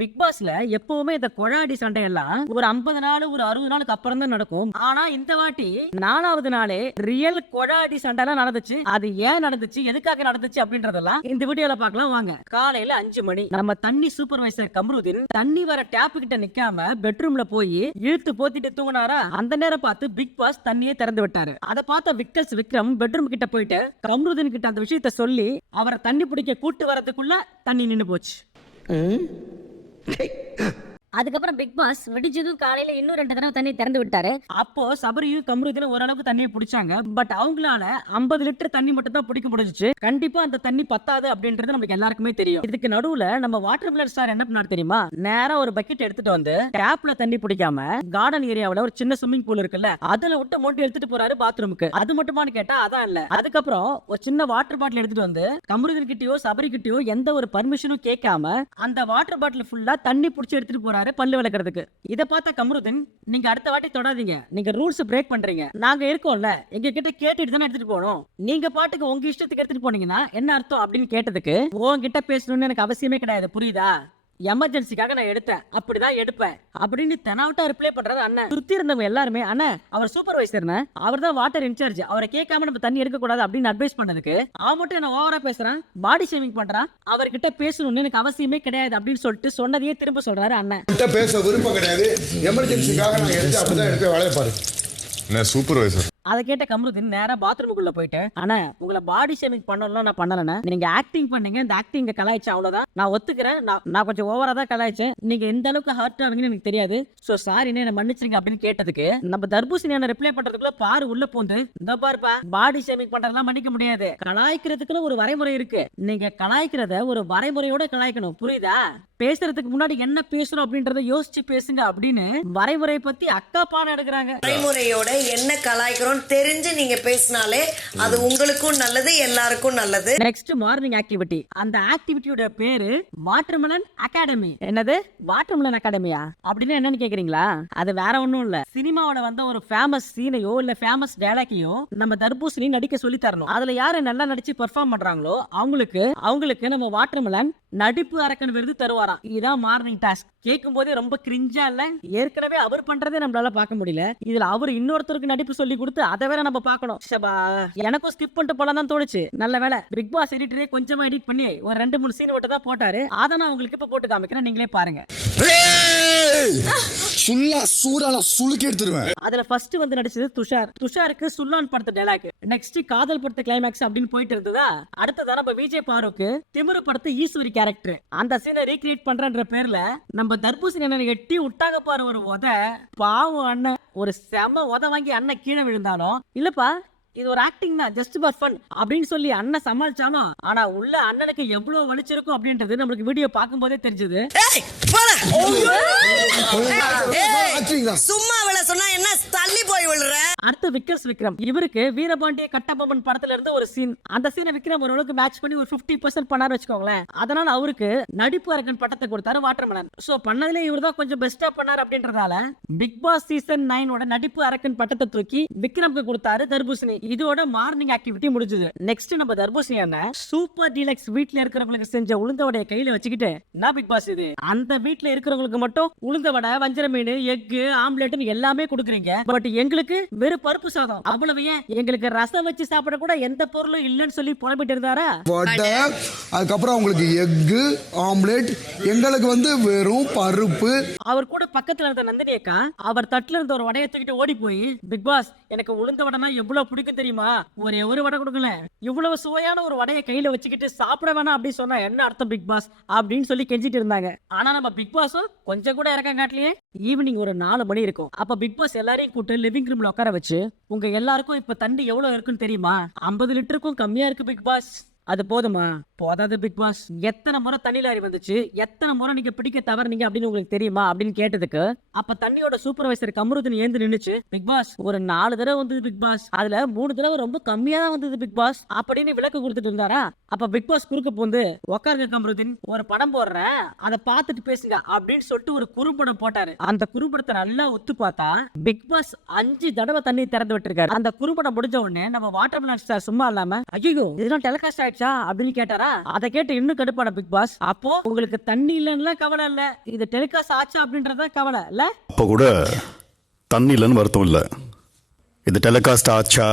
Big பாஸ்ல எப்பவுமே இந்த கொழாடி சண்டையெல்லாம் ஒரு ஐம்பது நாள் ஒரு அறுபது நாளுக்கு அப்புறம் தான் நடக்கும். ஆனா இந்த வாட்டி நாலாவது நாளே ரியல் கொழாடி சண்டை எல்லாம் நடந்துச்சு. அது ஏன் நடந்துச்சு? எதுக்காக நடந்துச்சு அப்படின்றதெல்லாம் இந்த வீடியோல பார்க்கலாம். வாங்க. காலையில அஞ்சு மணி. நம்ம தண்ணி சூப்பர்வைசர் கம்ருதீன் தண்ணி வர டேப் கிட்ட நிக்காம பெட்ரூம்ல போய் இழுத்து போத்திட்டு தூங்கினாரா? அந்த நேரம் பார்த்து பிக் பாஸ் தண்ணியே திறந்து விட்டாரு. அதை பார்த்த விக்டர்ஸ் விக்ரம் பெட்ரூம் கிட்ட போயிட்டு கம்ருதீன் கிட்ட அந்த விஷயத்த சொல்லி அவரை தண்ணி பிடிக்க கூட்டு வரதுக்குள்ள தண்ணி நின்னு போச்சு. thích. அதுக்கப்புறம் பிக் பாஸ் வெடிச்சதும் காலையில இன்னும் ரெண்டு தடவை தண்ணி திறந்து விட்டாரு. அப்போ சபரியும் கம்ருதீனும் ஓரளவுக்கு தண்ணியை பிடிச்சாங்க. பட் அவங்களால 50 லிட்டர் தண்ணி மட்டும் தான் பிடிக்க முடிஞ்சிச்சு. கண்டிப்பா அந்த தண்ணி பத்தாது அப்படின்றது நமக்கு எல்லாருக்குமே தெரியும். இதுக்கு நடுவுல நம்ம வாட்டர் மில்லர் ஸ்டார் என்ன பண்ணாரு தெரியுமா? நேரா ஒரு பக்கெட் எடுத்துட்டு வந்து டேப்ல தண்ணி பிடிக்காம கார்டன் ஏரியாவில ஒரு சின்ன ஸ்விம்மிங் பூல் இருக்குல்ல அதுல விட்டு மோட்டி எடுத்துட்டு போறாரு பாத்ரூமுக்கு அது மட்டுமான்னு கேட்டா அதான் இல்ல. அதுக்கப்புறம் ஒரு சின்ன வாட்டர் பாட்டில் எடுத்துட்டு வந்து கம்ருதீன் கிட்டயோ சபரி கிட்டயோ எந்த ஒரு பர்மிஷனும் கேட்காம அந்த வாட்டர் பாட்டில் ஃபுல்லா தண்ணி பிடிச்சி எடுத்துட்டு போறாரு. பல்லு விளக்குறதுக்கு. இத பார்த்த கமருதீன் நீங்க அடுத்த வாட்டி தொடாதீங்க. நீங்க ரூல்ஸ் பிரேக் பண்றீங்க. நாங்க இருக்கோம்ல எங்க கிட்ட கேட்டுட்டு தானே எடுத்துட்டு போகணும். நீங்க பாட்டுக்கு உங்க இஷ்டத்துக்கு எடுத்துட்டு போனீங்கன்னா என்ன அர்த்தம் அப்படின்னு கேட்டதுக்கு உன்கிட்ட பேசணும்னு எனக்கு அவசியமே கிடையாது. புரியுதா? எமர்ஜென்சிக்காக நான் எடுத்தேன். அப்படிதான் எடுப்பேன். அப்படின்னு தெனாவட்டா ரிப்ளை பண்றது அண்ணன். சுத்தி இருந்தவங்க எல்லாருமே அண்ணன் அவர் சூப்பர்வைசர்னு அவர் தான் வாட்டர் இன்சார்ஜ் அவரை கேட்காம நம்ம தண்ணி எடுக்க கூடாது அப்படின்னு அட்வைஸ் பண்ணதுக்கு அவன் மட்டும் என்ன ஓவரா பேசுறான்? பாடி ஷேவிங் பண்றான்? அவர்கிட்ட பேசணும்னு எனக்கு அவசியமே கிடையாது அப்படின்னு சொல்லிட்டு சொன்னதையே திரும்ப சொல்றாரு அண்ணன். கிட்ட பேச விருப்பம் கிடையாது. எமர்ஜென்சிக்காக நான் எடுத்து அப்படிதான் எடுத்து வேலையை பாரு. என்ன சூப்பர்வைசர் அதை கேட்ட கமருதீன் நேரா பாத்ரூமுக்குள்ள போயிட்டு அண்ணா. உங்களை பாடி ஷேமிங் பண்ணலாம் நான் பண்ணலண்ணே. நீங்க ஆக்டிங் பண்ணீங்க இந்த ஆக்டிங்க கலாய்ச்சேன் அவ்வளவுதான். நான் ஒத்துக்கிறேன். நான் நான் கொஞ்சம் ஓவரா தான் கலாய்ச்சேன். நீங்க எந்த அளவுக்கு ஹர்ட் ஆவீங்கன்னு எனக்கு தெரியாது. சோ சாரி என்ன மன்னிச்சிருங்க அப்படின்னு கேட்டதுக்கு நம்ம தர்பூசணி என்ன ரிப்ளை பண்றதுக்குள்ள பாரு உள்ள போந்து இந்த பாருப்பா பாடி ஷேமிங் பண்றதெல்லாம் மன்னிக்க முடியாது. கலாய்க்கிறதுக்குன்னு ஒரு வரைமுறை இருக்கு. நீங்க கலாய்க்கிறத ஒரு வரைமுறையோட கலாய்க்கணும். புரியுதா? பேசுறதுக்கு முன்னாடி என்ன பேசணும் அப்படின்றத யோசிச்சு பேசுங்க அப்படின்னு வரைமுறை பத்தி அக்கா பாடம் எடுக்கிறாங்க. நடைமுறையோட என்ன கலாய்க்கிறோம் தெரிஞ்சு நீங்க பேசினாலே அது உங்களுக்கும் நல்லது எல்லாருக்கும் நல்லது. நெக்ஸ்ட் மார்னிங் ஆக்டிவிட்டி அந்த ஆக்டிவிட்டியோட பேரு வாட்டர்மெலன் அகாடமி என்னது? வாட்டர்மெலன் அகாடமியா அப்படின்னு என்னன்னு கேக்குறீங்களா? அது வேற ஒண்ணும் இல்ல. சினிமாவோட வந்த ஒரு ஃபேமஸ் சீனையோ இல்ல ஃபேமஸ் டயலாக்கையோ நம்ம தர்பூசணி நடிக்க சொல்லி தரணும். அதுல யாரு நல்லா நடிச்சு பெர்ஃபார்ம் பண்றாங்களோ அவங்களுக்கு அவங்களுக்கு நம்ம வாட்டர்மெலன் நடிப்பு அரக்கன் விருது தருவாராம் இதுதான் மார்னிங் டாஸ்க் கேட்கும் போதே ரொம்ப கிரிஞ்சா இல்ல? ஏற்கனவே அவர் பண்றதே நம்மளால பார்க்க முடியல. இதுல அவர் இன்னொருத்தருக்கு நடிப்பு சொல்லி கொடுத்து அதை வேற நம்ம பார்க்கணும். ஷபா எனக்கும் ஸ்கிப் பண்ணிட்டு போலாம் தான் தோணுச்சு. நல்ல வேலை பிக் பாஸ் எடிட்டரே கொஞ்சமா எடிட் பண்ணி ஒரு ரெண்டு மூணு சீன் மட்டும் தான் போட்டாரு. அதை நான் உங்களுக்கு இப்ப போட்டு காமிக்கிறேன். நீங்களே பாருங்க. சுல்லா சூடால சுளுக்கி எடுத்துருவேன். அதுல ஃபர்ஸ்ட் வந்து நடிச்சது துஷார். துஷாருக்கு சுல்லான் படத்து டைலாக் நெக்ஸ்ட் காதல் படத்து கிளைமேக்ஸ் அப்படின்னு போயிட்டு இருந்ததா? அடுத்ததா நம்ம விஜய் பாருக்கு திமிரு படத்து ஈஸ்வரி கேரக்டர் அந்த சீனை ரீக்ரியேட் பண்றன்ற பேர்ல நம்ம தர்பூசணி அண்ணன் எட்டி விட்டாங்க பாரு ஒரு உத. பாவம் அண்ணன். ஒரு செம உத வாங்கி அண்ணன் கீழே விழுந்தாலும் இல்லப்பா இது ஒரு ஆக்டிங் தான் ஜஸ்ட் ஃபார் ஃபன் அப்படின்னு சொல்லி அண்ணன் சமாளிச்சாலும் ஆனா உள்ள அண்ணனுக்கு எவ்வளவு வலிச்சிருக்கும் அப்படின்றது நம்மளுக்கு வீடியோ தெரிஞ்சது. போடா. ஏய், ஆச்சுங்களா சும்மா விழ சொன்னா என்ன தள்ளி போய் விழுற? அடுத்து விக்கர்ஸ் விக்ரம். இவருக்கு வீரபாண்டிய கட்டபொம்மன் படத்துல இருந்து ஒரு சீன் அந்த சீனை விக்ரம் ஓரளவுக்கு மேட்ச் பண்ணி ஒரு 50% பர்சன்ட் பண்ணாரு வச்சுக்கோங்களேன். அதனால அவருக்கு நடிப்பு அரக்கன் பட்டத்தை கொடுத்தாரு வாட்டர்மலன் சோ பண்ணதுல இவர் தான் கொஞ்சம் பெஸ்டா பண்ணாரு அப்படின்றதால பிக் பாஸ் சீசன் நைனோட நடிப்பு அரக்கன் பட்டத்தை தூக்கி விக்ரம்க்கு கொடுத்தாரு தர்பூசணி. இதோட மார்னிங் ஆக்டிவிட்டி முடிஞ்சது. நெக்ஸ்ட் நம்ம தர்பூசணி அண்ணன் சூப்பர் டீலக்ஸ் வீட்ல இருக்கிறவங்களுக்கு செஞ்ச உளுந்த வடையை கையில வச்சுக்கிட்டு நான் பிக் பாஸ் இது? அந்த வீட்ல இருக்கிறவங்களுக்கு மட்டும் உளுந்த வடை வஞ்சர மீன் எக்கு ஆம்லெட்னு எல்லாமே கொடுக்குறீங்க. பட் எங்களுக்கு வெறும் பருப்பு சாதம். அவ்வளவு ஏன்? எங்களுக்கு ரசம் வச்சு சாப்பிட கூட எந்த பொருளும் இல்லைன்னு சொல்லி புலம்பிட்டு இருந்தாரா? அதுக்கப்புறம் உங்களுக்கு எக்கு ஆம்லெட் எங்களுக்கு வந்து வெறும் பருப்பு. அவர் கூட பக்கத்துல இருந்த நந்தினி அக்கா அவர் தட்டுல இருந்த ஒரு வடையை தூக்கிட்டு ஓடி போய் பிக் பாஸ் எனக்கு உளுந்த வடைனா எவ்வளவு பிடிக்கும்? தெரியுமா? ஒரே ஒரு வடை கொடுக்கல இவ்வளவு சுவையான ஒரு வடையை கையில வச்சுக்கிட்டு சாப்பிட வேணாம் அப்படி சொன்னா என்ன அர்த்தம் பிக் பாஸ்? அப்படின்னு சொல்லி கெஞ்சிட்டு இருந்தாங்க. ஆனா நம்ம பிக் பாஸும் கொஞ்சம் கூட இறக்கம் காட்டலையே. ஈவினிங் ஒரு நாலு மணி இருக்கும். அப்ப பிக் பாஸ் எல்லாரையும் கூட்டு லிவிங் ரூம்ல உட்கார வச்சு உங்க எல்லாருக்கும் இப்ப தண்ணி எவ்வளவு இருக்குன்னு தெரியுமா? ஐம்பது லிட்டருக்கும் கம்மியா இருக்கு பிக் பாஸ். அது போதுமா? போதாது பிக் பாஸ் எத்தனை முறை தண்ணி லாரி வந்துச்சு? எத்தனை முறை நீங்க பிடிக்க தவறுனீங்க அப்படின்னு உங்களுக்கு தெரியுமா? அப்படின்னு கேட்டதுக்கு அப்ப தண்ணியோட சூப்பர்வைசர் கமருதன் ஏந்து நின்னுச்சு. பிக் பாஸ் ஒரு நாலு தடவை வந்தது பிக் பாஸ் அதுல மூணு தடவை ரொம்ப கம்மியா தான் வந்தது பிக் பாஸ் அப்படின்னு விளக்கு கொடுத்துட்டு இருந்தாரா? அப்ப பிக் பாஸ் குறுக்க போந்து உக்காருங்க கமருதீன் ஒரு படம் போடுறேன். அதை பார்த்துட்டு பேசுங்க. அப்படின்னு சொல்லிட்டு ஒரு குறும்படம் போட்டாரு. அந்த குறும்படத்தை நல்லா ஒத்து பார்த்தா பிக் பாஸ் அஞ்சு தடவை தண்ணி திறந்து விட்டுருக்காரு. அந்த குறும்படம் முடிஞ்ச உடனே நம்ம வாட்டர் ஸ்டார் சும்மா இல்லாம ஐயோ இதெல்லாம் டெலிகாஸ்ட் ஆயிடுச்சு. ஆயிடுச்சா அப்படின்னு கேட்டாரா? அதை கேட்டு இன்னும் கடுப்பான பிக் பாஸ். அப்போ உங்களுக்கு தண்ணி இல்லைன்னா கவலை இல்ல. இது டெலிகாஸ்ட் ஆச்சா அப்படின்றதா கவலை இல்ல? அப்போ கூட தண்ணி இல்லைன்னு வருத்தம் இல்லை. இது டெலிகாஸ்ட் ஆச்சா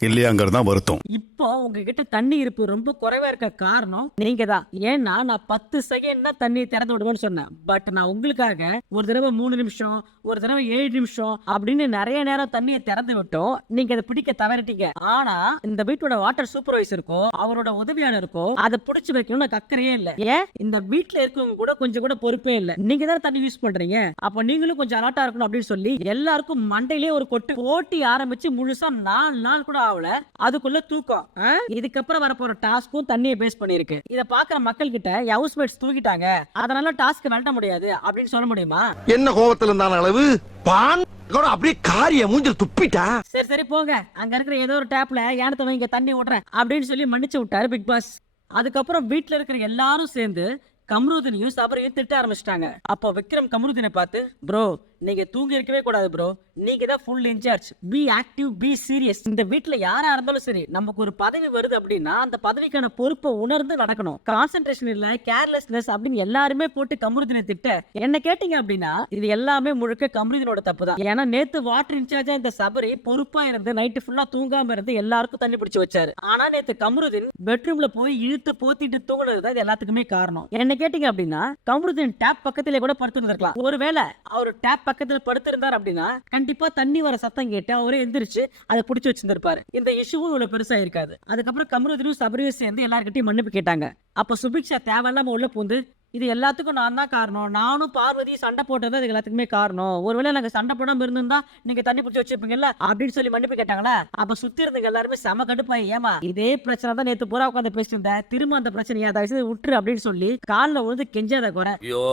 இல்லையாங்கிறது தான் வருத்தம். இப்போ உங்ககிட்ட தண்ணி இருப்பு ரொம்ப குறைவா இருக்க காரணம் நீங்க தான் ஏன்னா நான் பத்து செகண்ட் தான் தண்ணி திறந்து விடுவேன்னு சொன்னேன். பட் நான் உங்களுக்காக ஒரு தடவை மூணு நிமிஷம் ஒரு தடவை ஏழு நிமிஷம் அப்படின்னு நிறைய நேரம் தண்ணியை திறந்து விட்டோம். நீங்க அதை பிடிக்க தவறிட்டீங்க. ஆனா இந்த வீட்டோட வாட்டர் சூப்பர்வைசருக்கோ அவரோட உதவியாளருக்கோ அதை பிடிச்சி வைக்கணும்னு கக்கறையே இல்லை. ஏன்? இந்த வீட்டுல இருக்கவங்க கூட கொஞ்சம் கூட பொறுப்பே இல்லை. நீங்க தான் தண்ணி யூஸ் பண்றீங்க? அப்ப நீங்களும் கொஞ்சம் அலர்ட்டா இருக்கணும் அப்படின்னு சொல்லி எல்லாருக்கும் மண்டையிலே ஒரு கொட்டு போட்டி ஆரம்பிச்சு முழுசா நாலு நாள் கூட ஆகல. அதுக்குள்ள தூக்கம். இதுக்கப்புறம் வரப்போற டாஸ்க்கும் தண்ணியை பேஸ் பண்ணிருக்கு இத பாக்குற மக்கள் கிட்ட ஹவுஸ்மேட்ஸ் தூக்கிட்டாங்க. அதனால டாஸ்க் விளட்ட முடியாது. அப்படின்னு சொல்ல முடியுமா? என்ன கோபத்துல இருந்தான அளவு? பான்? அப்படியே காரிய மூஞ்சில் துப்பிட்டா? சரி சரி போங்க. அங்க இருக்கிற ஏதோ ஒரு டேப்ல ஏனத்தை இங்க தண்ணி விடுறேன் அப்படின்னு சொல்லி மன்னிச்சு விட்டாரு பிக் பாஸ். அதுக்கப்புறம் வீட்ல இருக்கிற எல்லாரும் சேர்ந்து கம்ருதனையும் சபரையும் திட்ட ஆரம்பிச்சிட்டாங்க. அப்போ விக்ரம் கம்ருதனை பார்த்து ப்ரோ நீங்க தூங்கி இருக்கவே கூடாது ப்ரோ நீங்க தான் full incharge be active be serious இந்த வீட்ல யாரா இருந்தாலும் சரி நமக்கு ஒரு பதவி வருது அப்படின்னா அந்த பதவிக்கான பொறுப்பை உணர்ந்து நடக்கணும். கான்சென்ட்ரேஷன் இல்லை கேர்லெஸ்னஸ் அப்படின்னு எல்லாருமே போட்டு கமருதினை திட்ட என்ன கேட்டீங்க அப்படின்னா இது எல்லாமே முழுக்க கமருதினோட தப்பு தான் ஏன்னா நேத்து வாட்டர் இன்சார்ஜா இந்த சபரி பொறுப்பா இருந்து நைட்டு ஃபுல்லா தூங்காமல் இருந்து எல்லாருக்கும் தண்ணி பிடிச்சி வச்சாரு. ஆனா நேற்று கமருதின் பெட்ரூம்ல போய் இழுத்து போத்திட்டு தூங்குனது தான் இது எல்லாத்துக்குமே காரணம். என்ன கேட்டீங்க அப்படின்னா கமருதின் டேப் பக்கத்திலே கூட படுத்துருந்துருக்கலாம். ஒருவேளை அவர் டேப் பக்கத்துல படுத்திருந்தார் அப்படின்னா கண்டிப்பா தண்ணி வர சத்தம் கேட்டு அவரே எந்திரிச்சு அதை பிடிச்சி வச்சிருந்திருப்பாரு. இந்த இஷ்யூவும் இவ்வளவு பெருசா இருக்காது. அதுக்கப்புறம் கமருதனும் சபரியும் சேர்ந்து எல்லார்கிட்டயும் மன்னிப்பு கேட்டாங்க. அப்ப சுபிக்ஷா தேவையில்லாம உள்ள பூந்து இது எல்லாத்துக்கும் நான் தான் காரணம். நானும் பார்வதி சண்டை போட்டது இது எல்லாத்துக்குமே காரணம். ஒருவேளை நாங்க சண்டை போடாம இருந்திருந்தா நீங்க தண்ணி பிடிச்சி வச்சிருப்பீங்கல்ல? அப்படின்னு சொல்லி மன்னிப்பு கேட்டாங்களா? அப்ப சுத்தி இருந்தவங்க எல்லாருமே செம கடுப்பாய் ஏமா இதே பிரச்சனை தான் நேத்து பூரா உட்காந்து பேசியிருந்தேன் திரும்ப அந்த பிரச்சனையை? தயவு செய்து விட்டுரு அப்படின்னு சொல்லி காலில் விழுந்து கெஞ்சாத குறை. ஐயோ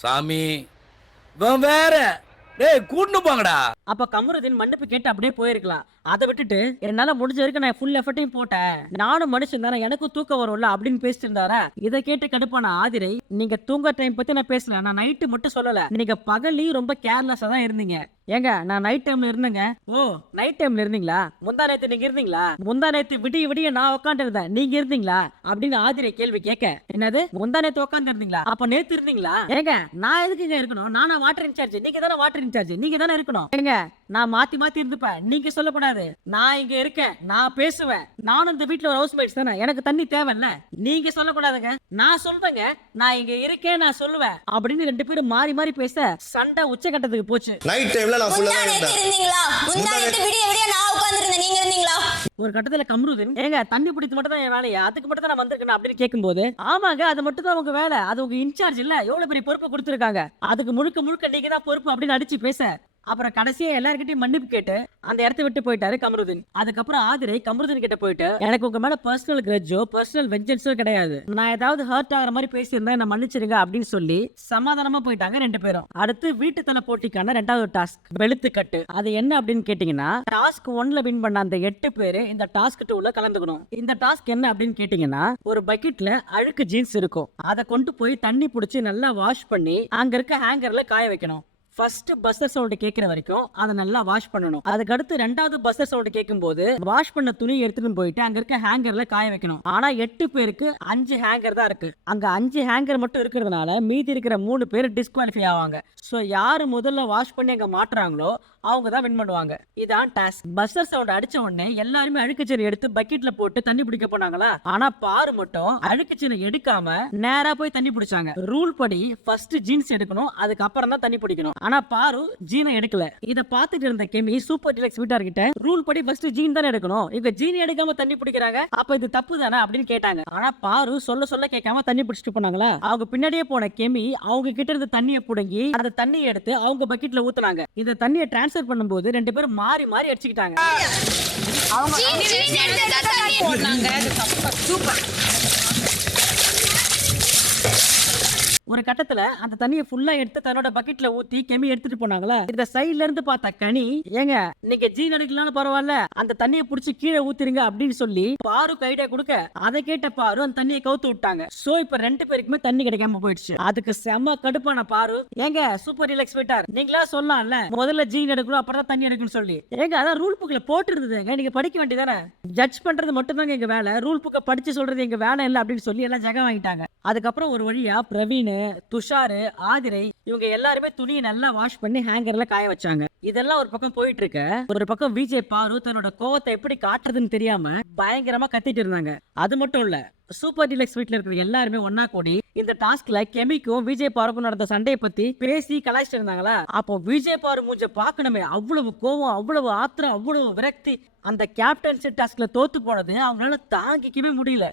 சாமி. வேற. டேய் கூட்டு போங்கடா. அப்ப கமருதீன் மன்னிப்பு கேட்டு அப்படியே போயிருக்கலாம். அதை விட்டுட்டு என்னால முடிஞ்ச வரைக்கும் நான் ஃபுல் எஃபர்ட்டையும் போட்டேன். நானும் மனுஷன் தானே எனக்கும் தூக்கம் வரும்ல அப்படின்னு பேசிட்டு இருந்தாரா இதை கேட்டு கடுப்பான ஆதிரை நீங்க தூங்க டைம் பத்தி நான் பேசல. நான் நைட்டு மட்டும் சொல்லல. நீங்க பகல்லையும் ரொம்ப கேர்லெஸ்ஸா தான் இருந்தீங்க. ஏங்க நான் நைட் டைம்ல இருந்தேங்க. ஓ. நைட் டைம்ல இருந்தீங்களா? முந்தா நேத்து நீங்க இருந்தீங்களா? முந்தா நேத்து விடிய விடிய நான் உட்காந்து இருந்தேன் நீங்க இருந்தீங்களா? அப்படின்னு ஆதிரை கேள்வி கேட்க என்னது? முந்தா நேத்து உட்காந்து இருந்தீங்களா? அப்ப நேத்து இருந்தீங்களா? ஏங்க நான் எதுக்குங்க இருக்கணும்? நானா வாட்டர் இன்சார்ஜ் நீங்க தானே வாட்டர் இன்சார்ஜ் நீங்க தானே இருக்கணும். ஏங்க நான் மாத்தி மாத்தி இருந்துப்பேன். நீங்க சொல்லக்கூடாது. நான் இங்க இருக்கேன். நான் பேசுவேன். நானும் இந்த வீட்ல ஒரு ஹவுஸ் மேட்ஸ் தானே. எனக்கு தண்ணி தேவையில்ல. நீங்க சொல்லக்கூடாதுங்க. நான் சொல்றேங்க. நான் இங்க இருக்கேன் நான் சொல்லுவேன். அப்படின்னு ரெண்டு பேரும் மாறி மாறி பேச சண்டை உச்சகட்டத்துக்கு போச்சு. நைட் டைம்ல நான் ஃபுல்லா தான் இருந்தேன். இருந்தீங்களா? முந்தா நேத்து விடிய விடிய நான் உட்கார்ந்திருந்தேன். நீங்க இருந்தீங்களா? ஒரு கட்டத்துல கம்ருதன் ஏங்க தண்ணி பிடித்து மட்டும் தான் என் வேலையா? அதுக்கு மட்டும் தான் நான் வந்திருக்கேன் அப்படின்னு கேட்கும்போது ஆமாங்க அது மட்டும் தான் உங்க வேலை. அது உங்க இன்சார்ஜ் இல்ல. எவ்வளவு பெரிய பொறுப்பு கொடுத்துருக்காங்க. அதுக்கு முழுக்க முழுக்க நீங்க தான் பொறுப்பு அப்படின்னு அடிச்சு பேச. அப்புறம் கடைசியா எல்லாருக்கிட்டையும் மன்னிப்பு கேட்டு அந்த இடத்த விட்டு போயிட்டாரு கமருதீன். அதுக்கப்புறம் ஆதிரை கமருதீன் கிட்ட போயிட்டு எனக்கு உங்க மேல பர்சனல் கிரஜோ பர்சனல் வெஞ்சன்ஸோ கிடையாது. நான் ஏதாவது ஹர்ட் ஆகிற மாதிரி பேசியிருந்தா என்ன மன்னிச்சிருங்க அப்படின்னு சொல்லி சமாதானமா போயிட்டாங்க ரெண்டு பேரும். அடுத்து வீட்டு தலை போட்டிக்கான ரெண்டாவது டாஸ்க் வெளுத்து கட்டு அது என்ன அப்படின்னு கேட்டீங்கன்னா டாஸ்க் ஒன்ல வின் பண்ண அந்த எட்டு பேரு இந்த டாஸ்க் டூல கலந்துக்கணும். இந்த டாஸ்க் என்ன அப்படின்னு கேட்டீங்கன்னா ஒரு பக்கெட்ல அழுக்கு ஜீன்ஸ் இருக்கும். அதை கொண்டு போய் தண்ணி பிடிச்சி நல்லா வாஷ் பண்ணி அங்க இருக்க ஹேங்கர்ல காய வைக்கணும். ஃபர்ஸ்ட் பஸ்ஸர் சவுண்ட் கேட்கிற வரைக்கும் அதை நல்லா வாஷ் பண்ணணும். அதுக்கு அடுத்து ரெண்டாவது பஸ்ஸர் சவுண்ட் கேட்கும்போது வாஷ் பண்ண துணி எடுத்துட்டு போயிட்டு அங்க இருக்க ஹேங்கர்ல காய வைக்கணும். ஆனா எட்டு பேருக்கு அஞ்சு ஹேங்கர் தான் இருக்கு. அங்க அஞ்சு ஹேங்கர் மட்டும் இருக்கிறதுனால மீதி இருக்கிற மூணு பேர் டிஸ்குவாலிஃபை ஆவாங்க. ஸோ யார் முதல்ல வாஷ் பண்ணி அங்கே மாட்டுறாங்களோ அவங்க தான் வின் பண்ணுவாங்க. இதான் டாஸ்க் பஸ்ஸர் சவுண்ட் அடிச்ச உடனே எல்லாருமே அழுக்குச்சீனை எடுத்து பக்கெட்ல போட்டு தண்ணி பிடிக்க போனாங்களா? ஆனா பாரு மட்டும் அழுக்குச்சீனை எடுக்காம நேரா போய் தண்ணி பிடிச்சாங்க. ரூல் படி ஃபர்ஸ்ட் ஜீன்ஸ் எடுக்கணும் அதுக்கப்புறம் தான் தண்ணி பிடிக்கணும். ஆனா பாரு ஜீனை எடுக்கல. இத பாத்துட்டு இருந்த கெமி சூப்பர் டிலக்ஸ் வீட்டார் கிட்ட ரூல் படி ஃபர்ஸ்ட் ஜீன் தானே எடுக்கணும். இவங்க ஜீன் எடுக்காம தண்ணி பிடிக்கிறாங்க. அப்ப இது தப்பு தானே அப்படின்னு கேட்டாங்க. ஆனா பாரு சொல்ல சொல்ல கேட்காம தண்ணி பிடிச்சிட்டு போனாங்களா? அவங்க பின்னாடியே போன கெமி அவங்க கிட்ட இருந்து தண்ணியை புடுங்கி அந்த தண்ணியை எடுத்து அவங்க பக்கெட்ல ஊத்துனாங்க. இந்த தண்ணியை டிரான்ஸ்ஃபர் பண்ணும்போது ரெண்டு பேரும் மாறி மாறி அடிச்சுக்கிட்டாங்க. ஒரு கட்டத்துல அந்த தண்ணியை ஃபுல்லா எடுத்து தன்னோட பக்கெட்ல ஊத்தி கெமி எடுத்துட்டு போனாங்களா? இந்த சைடுல இருந்து பார்த்த கனி ஏங்க நீங்க ஜீன் அடிக்கலாம்னு பரவாயில்ல அந்த தண்ணியை புடிச்சு கீழே ஊத்திருங்க அப்படின்னு சொல்லி பாரு ஐடியா கொடுக்க அதை கேட்ட பாரு அந்த தண்ணியை கவுத்து விட்டாங்க. சோ இப்ப ரெண்டு பேருக்குமே தண்ணி கிடைக்காம போயிடுச்சு. அதுக்கு செம கடுப்பான பாரு. ஏங்க சூப்பர் ரிலாக்ஸ் போயிட்டார். நீங்களா சொல்லலாம்ல முதல்ல ஜீன் எடுக்கணும் அப்புறம் தான் தண்ணி எடுக்கணும்னு சொல்லி. ஏங்க அதான் ரூல் புக்ல போட்டு இருந்ததுங்க நீங்க படிக்க வேண்டியதானே ஜட்ஜ் பண்றது மட்டும் தாங்க எங்க வேலை. ரூல் புக்கை படிச்சு சொல்றது எங்க வேலை இல்லை அப்படின்னு சொல்லி எல்லாம் ஜெகம் வாங்கிட்டாங்க. அதுக்கப்புறம் ஒரு வழியா பிரவீன் துஷாரு ஆதிரை இவங்க எல்லாருமே துணியை நல்லா வாஷ் பண்ணி ஹேங்கர்ல காய வச்சாங்க. இதெல்லாம் ஒரு பக்கம் போயிட்டு இருக்க ஒரு பக்கம் விஜய் பாரு தன்னோட கோவத்தை எப்படி காட்டுறதுன்னு தெரியாம பயங்கரமா கத்திட்டு இருந்தாங்க. அது மட்டும் இல்ல சூப்பர் டீலக்ஸ் வீட்ல இருக்கிற எல்லாருமே ஒன்னா கூடி இந்த டாஸ்க்ல கெமிக்கும் விஜய் பாருக்கும் நடந்த சண்டையை பத்தி பேசி கலாய்ச்சிட்டு இருந்தாங்களா? அப்போ விஜய் பாரு மூஞ்ச பார்க்கணுமே. அவ்வளவு கோவம் அவ்வளவு ஆத்திரம் அவ்வளவு விரக்தி. அந்த கேப்டன்சி டாஸ்க்ல தோத்து போனது அவங்களால தாங்கிக்கவே முடியல.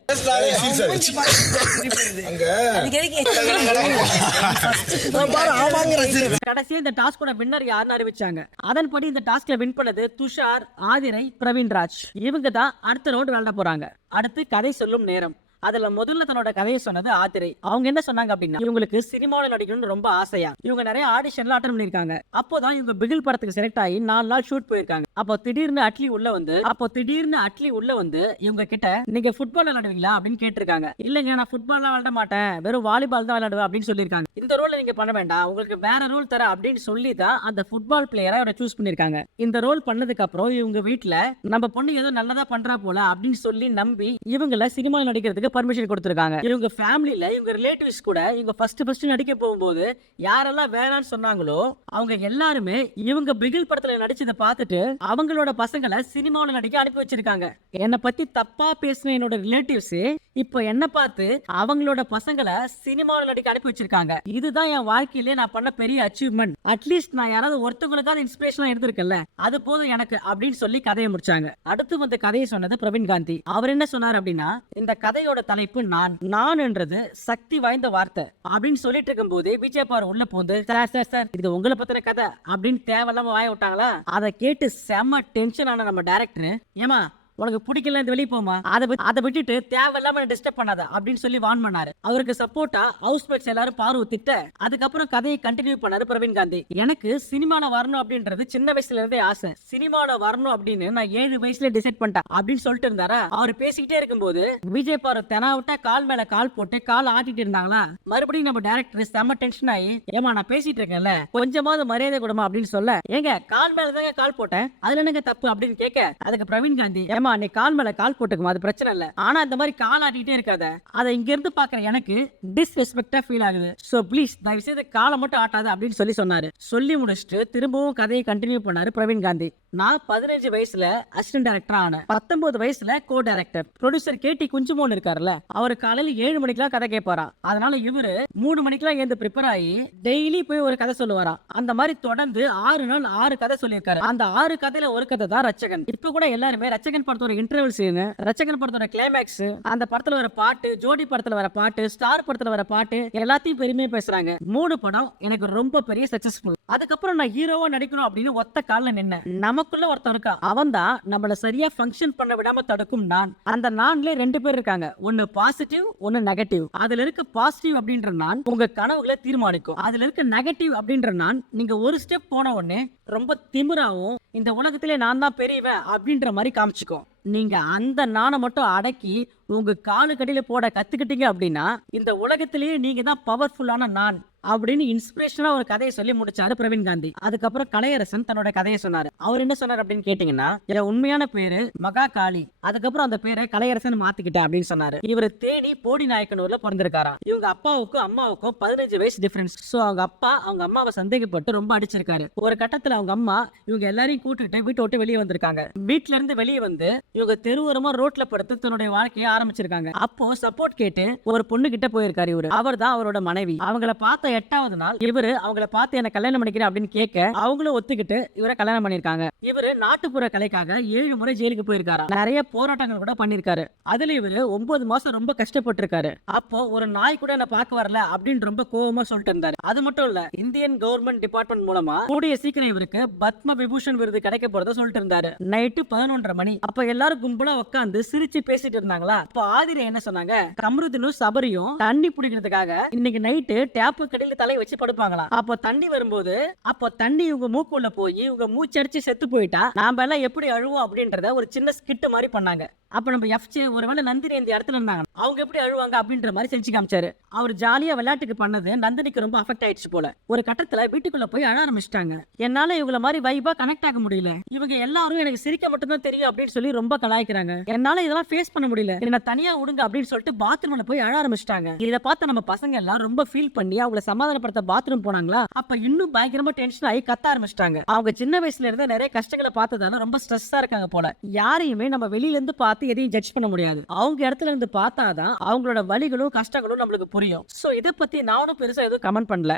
கடைசியா இந்த டாஸ்கோட வின்னர் யாருன்னு அறிவிச்சாங்க. அதன்படி இந்த டாஸ்க்ல வின் பண்ணது துஷார் ஆதிரை பிரவீன் ராஜ் இவங்க தான் அடுத்த ரவுண்ட் விளையாட போறாங்க. அடுத்து கதை சொல்லும் நேரம். அதுல முதல்ல தன்னோட கதையை சொன்னது ஆத்திரை. அவங்க என்ன சொன்னாங்க அப்படின்னா இவங்களுக்கு சினிமாவில் நடிக்கணும்னு ரொம்ப ஆசையா. இவங்க நிறைய ஆடிஷன்ல அட்டன் பண்ணிருக்காங்க அப்போதான் இவங்க பிகில் படத்துக்கு செலக்ட் ஆகி நாலு நாள் ஷூட் போயிருக்காங்க. அப்போ திடீர்னு அட்லி உள்ள வந்து அப்போ திடீர்னு அட்லி உள்ள வந்து இவங்க கிட்ட நீங்க ஃபுட்பால் விளையாடுவீங்களா? அப்படின்னு கேட்டிருக்காங்க. இல்லைங்க நான் ஃபுட்பால்லாம் விளையாட மாட்டேன். வெறும் வாலிபால் தான் விளையாடுவேன் அப்படின்னு சொல்லியிருக்காங்க. இந்த ரோல் நீங்க பண்ண வேண்டாம். உங்களுக்கு வேற ரோல் தர அப்படின்னு சொல்லி தான் அந்த ஃபுட்பால் பிளேயரை அவரை சூஸ் பண்ணிருக்காங்க இந்த ரோல் பண்ணதுக்கு அப்புறம் இவங்க வீட்டுல நம்ம பொண்ணு ஏதோ நல்லதா பண்றா போல அப்படின்னு சொல்லி நம்பி இவங்கள சினிமாவில் நடிக்கிறதுக்கு பர்மிஷன் கொடுத்துருக்காங்க. இவங்க ஃபேமிலியில இவங்க ரிலேட்டிவ்ஸ் கூட இவங்க ஃபர்ஸ்ட் ஃபர்ஸ்ட் நடிக்க போகும்போது யாரெல்லாம் வேணான்னு சொன்னாங்களோ அவங்க எல்லாருமே இவங்க பிகில் படத்துல நடிச்சதை பார்த்துட்டு அவங்களோட பசங்களை சினிமாவில் நடிக்க அனுப்பி வச்சிருக்காங்க. என்னை பத்தி தப்பா பேசின என்னோட ரிலேட்டிவ்ஸ் இப்போ என்ன பார்த்து அவங்களோட பசங்களை சினிமாவில் நடிக்க அனுப்பி வச்சிருக்காங்க. இதுதான் என் வாழ்க்கையிலே நான் பண்ண பெரிய அச்சீவ்மெண்ட் அட்லீஸ்ட் நான் யாராவது ஒருத்தவங்களுக்காவது இன்ஸ்பிரேஷனா எடுத்திருக்கேன்ல. அது போதும் எனக்கு அப்படின்னு சொல்லி கதையை முடிச்சாங்க. அடுத்து வந்த கதையை சொன்னது பிரவீன் காந்தி. அவர் என்ன சொன்னார் அப்படின்னா இந்த கதையோட தலைப்பு நான் நான் என்றது சக்தி வாய்ந்த வார்த்தை அப்படின்னு சொல்லிட்டு இருக்கும் போதே விஜய் பார் உள்ள போந்து சார் சார் சார் இது உங்களை பத்தின கதை அப்படின்னு தேவையில்லாம வாய விட்டாங்களா? அதை கேட்டு செம்ம டென்ஷன் ஆன நம்ம டேரக்டர் ஏமா உனக்கு பிடிக்கல இந்த வெளியே போமா அதை அதை விட்டுட்டு தேவையில்லாம டிஸ்டர்ப் பண்ணாத அப்படின்னு சொல்லி வான் பண்ணாரு. அவருக்கு சப்போர்ட்டா ஹவுஸ்மேட்ஸ் எல்லாரும் பார்வை திட்ட அதுக்கப்புறம் கதையை கண்டினியூ பண்ணாரு பிரவீன் காந்தி. எனக்கு சினிமால வரணும் அப்படின்றது சின்ன வயசுல இருந்தே ஆசை. சினிமால வரணும் அப்படின்னு நான் ஏழு வயசுல டிசைட் பண்ணிட்டேன் அப்படின்னு சொல்லிட்டு இருந்தாரா? அவர் பேசிக்கிட்டே இருக்கும்போது விஜய் பாரு தெனா விட்டா கால் மேல கால் போட்டு கால் ஆட்டிட்டு இருந்தாங்களா? மறுபடியும் நம்ம டேரக்டர் செம்ம டென்ஷன் ஆகி ஏமா நான் பேசிட்டு இருக்கேன்ல கொஞ்சமாவது மரியாதை கொடுமா அப்படின்னு சொல்ல ஏங்க கால் மேல தாங்க கால் போட்டேன் அதுல என்னங்க தப்பு அப்படின்னு கேட்க அதுக்கு பிரவீன் காந்தி ஏமா நீ கால் மேல கால் போட்டுக்குமா அது பிரச்சனை இல்ல. ஆனா இந்த மாதிரி கால் ஆட்டிட்டே இருக்காத. அதை இங்க இருந்து பாக்குற எனக்கு டிஸ்ரெஸ்பெக்டா ஃபீல் ஆகுது. சோ ப்ளீஸ் தயவு செய்து காலை மட்டும் ஆட்டாது அப்படின்னு சொல்லி சொன்னாரு. சொல்லி முடிச்சுட்டு திரும்பவும் கதையை கண்டினியூ பண்ணாரு பிரவீன் காந்தி. நான் பதினஞ்சு வயசுல அசிஸ்டன்ட் டைரக்டர் ஆனேன். பத்தொன்பது வயசுல co director producer K T Kunjumon இருக்காருல்ல அவர் காலையில ஏழு மணிக்கெல்லாம் கதை கேட்பாராம் அதனால இவரு மூணு மணிக்கெல்லாம் ஏந்து ப்ரிப்பேர் ஆகி டெய்லி போய் ஒரு கதை சொல்லுவாராம் அந்த மாதிரி தொடர்ந்து ஆறு நாள் ஆறு கதை சொல்லியிருக்காரு. அந்த ஆறு கதையில ஒரு கதை தான் ரச்சகன். இப்ப கூட எல்லாருமே ரச்சகன் படத்தோட இன்டர்வல் சீனு ரச்சகன் படத்தோட கிளைமேக்ஸ் அந்த படத்துல வர பாட்டு ஜோடி படத்துல வர பாட்டு ஸ்டார் படத்துல வர பாட்டு எல்லாத்தையும் பெருமையா பேசுறாங்க. மூணு படம் எனக்கு ரொம்ப பெரிய சக்சஸ்ஃபுல் அதுக்கப்புறம் நான் ஹீரோவா நடிக்கணும் அப்படின்னு ஒத்த காலில் நின்னேன். நமக்குள்ள ஒருத்தன் இருக்கா அவன் தான் நம்மள சரியா ஃபங்க்ஷன் பண்ண விடாம தடுக்கும் நான். அந்த நான்ல ரெண்டு பேர் இருக்காங்க. ஒன்னு பாசிட்டிவ் ஒன்னு நெகட்டிவ் அதுல இருக்க பாசிட்டிவ் அப்படின்ற நான் உங்க கனவுகளை தீர்மானிக்கும். அதுல இருக்க நெகட்டிவ் அப்படின்ற நான் நீங்க ஒரு ஸ்டெப் போன உடனே ரொம்ப திமிராவும் இந்த உலகத்திலே நான் தான் பெரியவன் அப்படின்ற மாதிரி காமிச்சுக்கும். நீங்கள் அந்த நாணை மட்டும் அடக்கி உங்க காலு கடியில போட கற்றுக்கிட்டீங்க அப்படின்னா இந்த உலகத்திலேயே நீங்கள் தான் பவர்ஃபுல்லான நான் அப்படின்னு இன்ஸ்பிரேஷனா ஒரு கதையை சொல்லி முடிச்சாரு பிரவீன் காந்தி. அதுக்கப்புறம் கலையரசன் தன்னோட கதையை சொன்னாரு. அவர் என்ன சொன்னார் அப்படின்னு கேட்டீங்கன்னா இதில் உண்மையான பேரு மகா காளி. அதுக்கப்புறம் அந்த பேரை கலையரசன் மாத்திக்கிட்டேன் அப்படின்னு சொன்னாரு. இவர் தேனி போடி நாயக்கனூர்ல பிறந்திருக்காராம். இவங்க அப்பாவுக்கும் அம்மாவுக்கும் பதினஞ்சு வயசு டிஃபரன்ஸ் ஸோ அவங்க அப்பா அவங்க அம்மாவை சந்தேகப்பட்டு ரொம்ப அடிச்சிருக்காரு. ஒரு கட்டத்துல அவங்க அம்மா இவங்க எல்லாரையும் கூட்டுக்கிட்டு வீட்டை விட்டு வெளியே வந்திருக்காங்க. வீட்டிலேருந்து இருந்து வெளியே வந்து இவங்க தெருவோரமா ரோட்ல படுத்து தன்னுடைய வாழ்க்கையை ஆரம்பிச்சிருக்காங்க. அப்போ சப்போர்ட் கேட்டு ஒரு பொண்ணு கிட்ட போயிருக்காரு இவரு. அவர் தான் அவரோட மனைவி. அவங்கள பார்த்த எட்டாவது நாள் இவரு அவங்கள பார்த்து என்ன கல்யாணம் பண்ணிக்கிறேன் அப்படின்னு கேட்க அவங்களும் ஒத்துக்கிட்டு இவரை கல்யாணம் பண்ணிருக்காங்க இவரு நாட்டுப்புற கலைக்காக ஏழு முறை ஜெயிலுக்கு போயிருக்காரு? நிறைய போராட்டங்கள் கூட பண்ணிருக்காரு அதுல இவரு ஒன்பது மாசம் ரொம்ப கஷ்டப்பட்டிருக்காரு. அப்போ ஒரு நாய் கூட என்ன பார்க்க வரல அப்படின்னு ரொம்ப கோபமா சொல்லிட்டு இருந்தாரு. அது மட்டும் இல்ல இந்தியன் கவர்மெண்ட் டிபார்ட்மெண்ட் மூலமா கூடிய சீக்கிரம் இவருக்கு பத்ம விபூஷன் விருது கிடைக்க போறதா சொல்லிட்டு இருந்தாரு. நைட்டு பதினொன்றரை மணி. அப்ப எல்லாம் எல்லாரும் கும்பலா உட்காந்து சிரிச்சு பேசிட்டு இருந்தாங்களா? அப்போ ஆதிரை என்ன சொன்னாங்க? கமருதனும் சபரியும் தண்ணி பிடிக்கிறதுக்காக இன்னைக்கு நைட்டு டேப்பு கடையில தலையை வச்சு படுப்பாங்களாம். அப்போ தண்ணி வரும்போது அப்போ தண்ணி இவங்க மூக்குள்ள போய் இவங்க மூச்சடிச்சு செத்து போயிட்டா நாம எல்லாம் எப்படி அழுவோம் அப்படின்றத ஒரு சின்ன ஸ்கிட் மாதிரி பண்ணாங்க. அப்ப நம்ம எஃப்ஜே ஒருவேளை நந்தினி இந்த இடத்துல இருந்தாங்க அவங்க எப்படி அழுவாங்க அப்படின்ற மாதிரி செஞ்சு காமிச்சாரு. அவர் ஜாலியா விளையாட்டுக்கு பண்ணது நந்தினிக்கு ரொம்ப அஃபெக்ட் ஆயிடுச்சு போல. ஒரு கட்டத்துல வீட்டுக்குள்ள போய் அழ ஆரம்பிச்சிட்டாங்க. என்னால இவங்கள மாதிரி வைபா கனெக்ட் ஆக முடியல. இவங்க எல்லாரும் எனக்கு சிரிக்க மட்டும்தான் தெரியும் அப்படின்னு சொல்லி ரொம்ப கலாய்க்கிறாங்க. என்னால இதெல்லாம் ஃபேஸ் பண்ண முடியல. என்ன தனியா விடுங்க அப்படின்னு சொல்லிட்டு பாத்ரூம்ல போய் அழ ஆரம்பிச்சிட்டாங்க. இதை பார்த்து நம்ம பசங்க எல்லாம் ரொம்ப ஃபீல் பண்ணி அவங்கள சமாதானப்படுத்த பாத்ரூம் போனாங்களா? அப்ப இன்னும் பயங்கரமா டென்ஷன் ஆகி கத்த ஆரம்பிச்சிட்டாங்க. அவங்க சின்ன வயசுல இருந்து நிறைய கஷ்டங்களை பார்த்ததால ரொம்ப ஸ்ட்ரெஸ்ஸா இருக்காங்க போல. யாரையுமே நம்ம வெளியில இருந்து பார்த்து எதையும் ஜட்ஜ் பண்ண முடியாது. அவங்க இடத்துல இருந்து பார்த்தாதான் அவங்களோட வலிகளும் கஷ்டங்களும் நம்மளுக்கு புரியும். சோ இதை பத்தி நானும் பெருசா எதுவும் கமெண்ட் பண்ணல.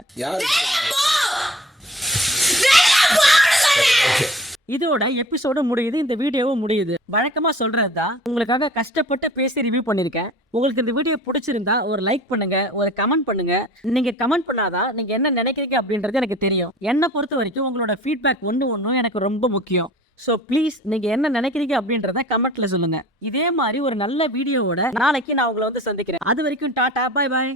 இதோட எபிசோடு முடியுது இந்த வீடியோவும் முடியுது. வழக்கமாக சொல்கிறது தான் உங்களுக்காக கஷ்டப்பட்டு பேசி ரிவ்யூ பண்ணியிருக்கேன் உங்களுக்கு இந்த வீடியோ பிடிச்சிருந்தா ஒரு லைக் பண்ணுங்க ஒரு கமெண்ட் பண்ணுங்க. நீங்கள் கமெண்ட் பண்ணாதான் நீங்கள் என்ன நினைக்கிறீங்க அப்படின்றது எனக்கு தெரியும். என்னை பொறுத்த வரைக்கும் உங்களோட ஃபீட்பேக் ஒன்று ஒன்றும் எனக்கு ரொம்ப முக்கியம். ஸோ ப்ளீஸ் நீங்கள் என்ன நினைக்கிறீங்க அப்படின்றத கமெண்ட்டில் சொல்லுங்கள் இதே மாதிரி ஒரு நல்ல வீடியோவோட நாளைக்கு நான் உங்களை வந்து சந்திக்கிறேன். அது வரைக்கும் டாடா பாய் பாய்